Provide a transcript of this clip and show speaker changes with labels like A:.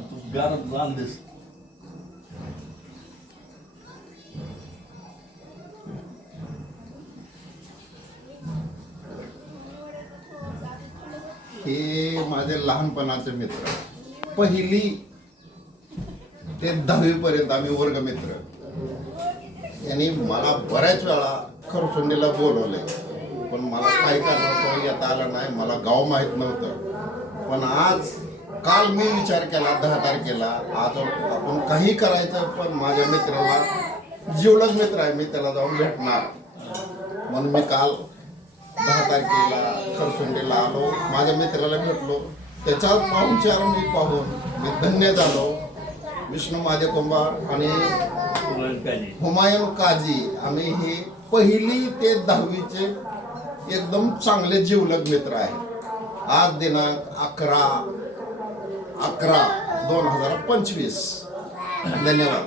A: तू गारच
B: हे माझे लहानपणाचे मित्र. पहिली ते दहावी पर्यंत आम्ही वर्गमित्र. त्यांनी मला बऱ्याच वेळा खरसुंडीला बोलवले. पण मला काही करणार येता आलं नाही. मला गाव माहीत नव्हतं. पण आज काल मी विचार केला दहा तारखेला आज आपण काही करायचं पण माझ्या मित्राला जिवलग मित्र आहे मी त्याला जाऊन भेटणार. म्हणून मी काल दहा तारखेला खरसुंडीला आलो. माझ्या मित्राला भेटलो. त्याचा पाहुणचार मी पाहून मी धन्य झालो. विष्णू माझे कुंभार आणि हुमायून काजी. आम्ही हे पहिली ते दहावीचे एकदम चांगले जीवलग मित्र आहे आज दिनांक अकरा अकरा दोन हजार पंचवीस. धन्यवाद.